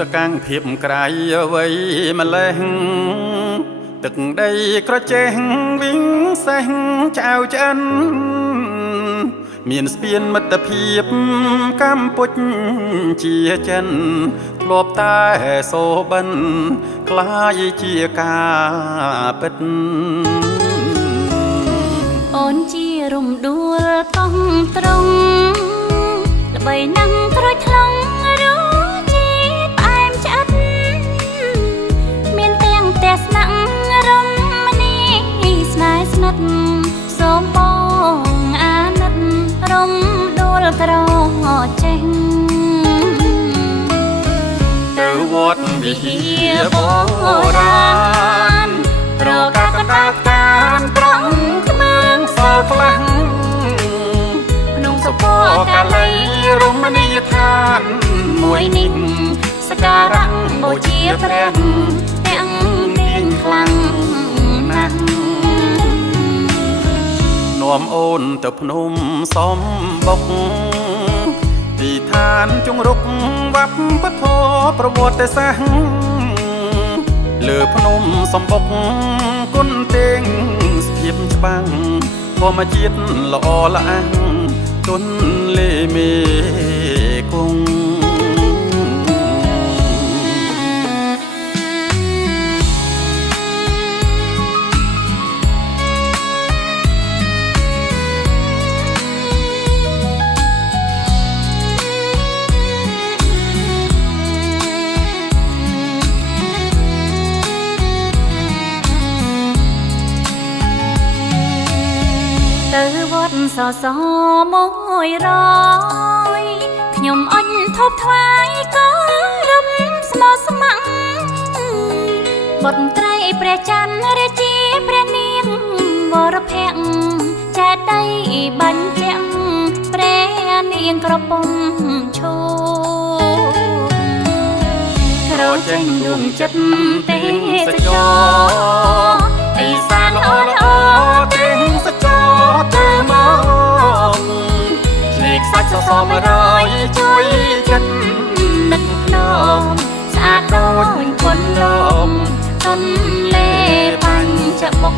តកាំងភាពក្រៃអ្វីម្លេះទឹកដីក្រចេះវិញសេះចៅឆ្អិនមានស្ពានមិត្តភាពកម្ពុជាចិនធ្លាប់តែសូបិនក្លាយជាការពិតអូនជារំដួលកោះត្រង់ល្បីណាស់ក្រូចថ្លុងរសជាតិផ្អែមឆ្អិតមានទាំងផ្ទះស្នាក់រមណីស្នេហ៍ស្និទ្ធសូមបងអាណិតរំដួលក្រចេះទៅវត្តវិហារបុរាណរកកណ្ដាលតានត្រង់ក្មើងសល់ខ្លះក្នុងសពកាលីរមណីយដ្ឋានមួយនេះសក្ការៈបូជាព្រះទាំងទាញខ្លាំងណាស់នាំអូនទៅភ្នំសំបុកទីឋានជង្រុកវប្បធម៌ប្រវត្តិសាស្ត្រលើភ្នំសំបុកគុនតេងស្ភាពច្បាំងធម្មជាតិល្អល្អះទុនលេមេគង់ទៅវត្តសស100ខ្ញុំអញធប់ថ្វាយក៏រំស្មោះស្ម័គ្របុត្រីព្រះច័ន្ទរាជាព្រះនាងវរភ័ក្រចេតិយបញ្ជាក់ព្រះនាងក្រពុំឈូក្រចេញដួងចិត្តទេសចរទីសានល្អល្អទេសចរទៅមកឆ្លេកសាច់សស100ជួយចិត្តនឹកភ្នំស្អាតដូចគុនលំទន្លេបញ្ចបុក